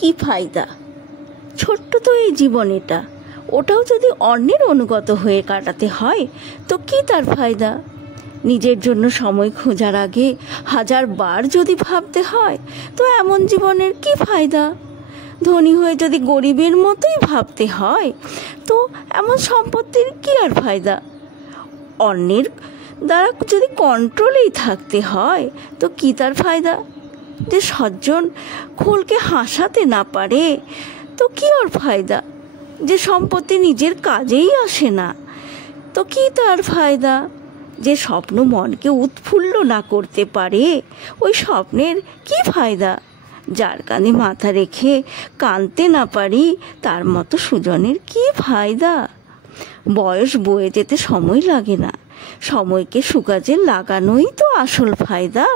কি ফায়দা? ছোট্ট তো এই জীবন, ওটাও যদি অন্যের অনুগত হয়ে কাটাতে হয় তো কি তার ফায়দা? নিজের জন্য সময় খোঁজার আগে 1000 বার যদি ভাবতে হয় তো এমন জীবনের কি ফায়দা? ধনী হয়ে যদি গরিবের মতোই ভাবতে হয় তো এমন সম্পত্তির কি আর ফায়দা? অন্যের দ্বারা যদি কন্ট্রোলেই থাকতে হয় তো কি তার ফায়দা? যে সজ্জন খোলকে হাসাতে না পারে তো কি ওর ফায়দা? যে সম্পত্তি নিজের কাজেই আসে না তো কি তার ফায়দা? যে স্বপ্ন মনকে উৎফুল্ল না করতে পারে ওই স্বপ্নের কি ফায়দা? যার কাঁধে মাথা রেখে কাঁদতে না পারি তার মতো সুজনের কি ফায়দা? বয়স বয়ে যেতে সময় লাগে না, সময়কে সুকাজে লাগানোই তো আসল ফায়দা।